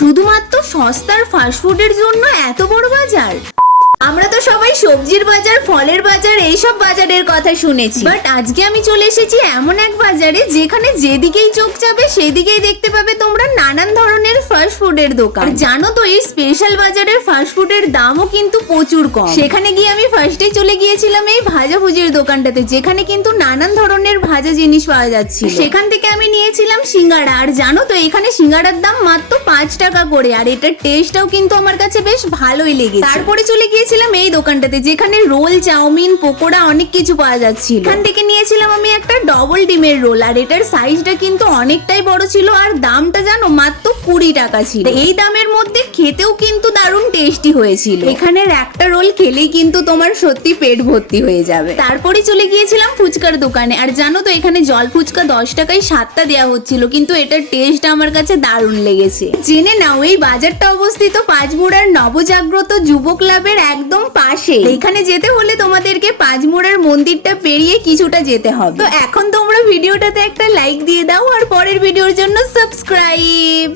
শুধুমাত্র সস্তার ফাস্টফুডের জন্য এত বড় বাজার? আমরা তো সবাই সবজির বাজার, ফলের বাজার, এইসব বাজারের কথা শুনেছি, বাট আজকে আমি চলে এসেছি এমন এক বাজারে যেখানে যেদিকেই চোখ যাবে সেদিকেই দেখতে পাবে তোমরা নানান ধরনের ফাস্টফুডের দোকান। জানো তো এই স্পেশাল বাজারের ফাস্টফুডের দামও কিন্তু প্রচুর কম। সেখানে গিয়ে আমি ফার্স্টে চলে গিয়েছিলাম এই ভাজাভুজির দোকানটাতে, যেখানে কিন্তু নানান ধরনের ভাজা জিনিস পাওয়া যাচ্ছে। সেখান থেকে আমি নিয়েছিলাম সিঙ্গাড়া। আর জানো তো এখানে সিঙ্গাড়ার দাম মাত্র 5 টাকা করে, আর এটার টেস্টটাও কিন্তু আমার কাছে বেশ ভালোই লেগেছে। তারপরে চলে গিয়েছিলাম এই দোকানটাতে যেখানে রোল, চাউমিন, পকোড়া অনেক কিছু পাওয়া যাচ্ছিল। এখান থেকে নিয়েছিলাম আমি একটা ডবল ডিমের রোল, আর এটার সাইজটা কিন্তু অনেকটাই বড় ছিল, আর দামটা জানো মাত্র 20 টাকা ছিল। এই দামের মধ্যে খেতেও কিন্তু দারুণ টেস্টি হয়েছিল। এখানের একটা রোল খেলেই কিন্তু তোমার সত্যি পেট ভর্তি হয়ে যাবে। তারপরে চলে গিয়েছিলাম ফুচকার দোকানে, আর জানো তো এখানে জল ফুচকা 10 টাকায় 7টা দেওয়া হচ্ছিল, কিন্তু এটার টেস্ট আমার কাছে দারুণ লেগেছে। জেনে নাও এই বাজারটা অবস্থিত পাঁচমুড়ার নবজাগ্রত যুব ক্লাবের একদম পাশে। এখানে যেতে হলে তোমাদেরকে পাঁচমুড়ার মন্দিরটা পেরিয়ে কিছুটা যেতে হবে। তো এখন তোমরা ভিডিওটাতে একটা লাইক দিয়ে দাও আর পরের ভিডিওর জন্য সাবস্ক্রাইব।